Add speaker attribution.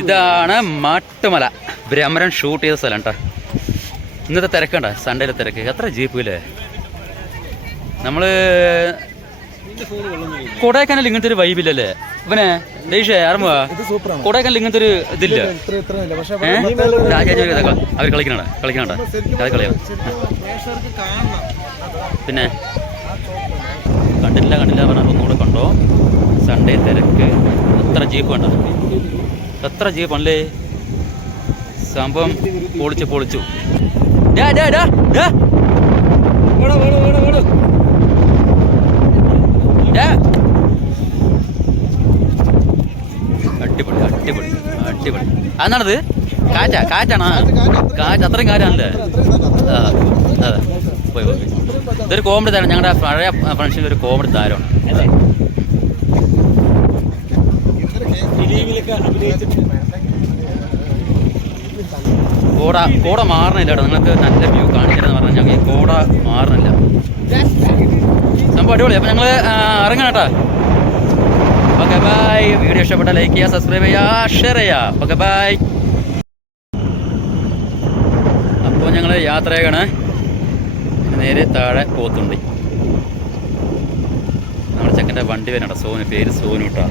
Speaker 1: ഇതാണ് മാട്ടുമല. ഭ്രമരൻ ഷൂട്ട് ചെയ്ത സ്ഥലം കേട്ടോ ഇന്നത്തെ തിരക്കണ്ട സൺഡേയിലെ തിരക്ക്. എത്ര ജീപ്പ് ഇല്ലേ നമ്മൾ കൊടൈക്കനാൽ ഇങ്ങനത്തെ ഒരു വൈബില്ലല്ലേ ഇവനെ ദേശേ
Speaker 2: സൂപ്പറാണ്.
Speaker 1: കൊടൈക്കനാൽ ഇങ്ങനത്തെ ഒരു ഇതില്ല. അവർ കളിക്കണണ്ട കളിക്കണണ്ട അത് കളിയാണ് പിന്നെ കണ്ടില്ല കണ്ടില്ല പറഞ്ഞാൽ ഒന്നുകൂടെ കണ്ടോ? സൺഡേ തിരക്ക്. എത്ര ജീപ്പ് കണ്ട എത്ര ജീപ്പാണല്ലേ സംഭവം പൊളിച്ചു പൊളിച്ചു. ഡാ. അടിപൊളി അടിപൊളി അടിപൊളി. അതാണത് കാറ്റാ കാറ്റാണ്. കാറ്റ് അത്രയും കാറ്റാണല്ലേ? ഇതൊരു കോമഡി താരം. ഞങ്ങളുടെ പഴയ ഫ്രണ്ട്സിന്റെ ഒരു കോമഡി താരമാണ്. അല്ലേ കോട കോട മാറണില്ല കേട്ടോ. നിങ്ങൾക്ക് നല്ല വ്യൂ കാണിച്ചിരുന്നു പറഞ്ഞാൽ ഞങ്ങൾ കോട മാറണില്ല. സംഭവം അടിപൊളി. അപ്പം ഞങ്ങൾ ഇറങ്ങണം കേട്ടോ. Okay bye. വീഡിയോ ഇഷ്ടപ്പെട്ട ലൈക്ക് ചെയ്യുക സബ്സ്ക്രൈബ് ചെയ്യുക ഷെയർ ചെയ്യുക. Okay bye. അപ്പോൾ ഞങ്ങൾ യാത്രയാണ് നേരെ താഴെ പോത്തുണ്ടി. നമ്മുടെ ചെക്കന്റെ വണ്ടി വരണ്ട സോനു പേര് സോനു കേട്ടോ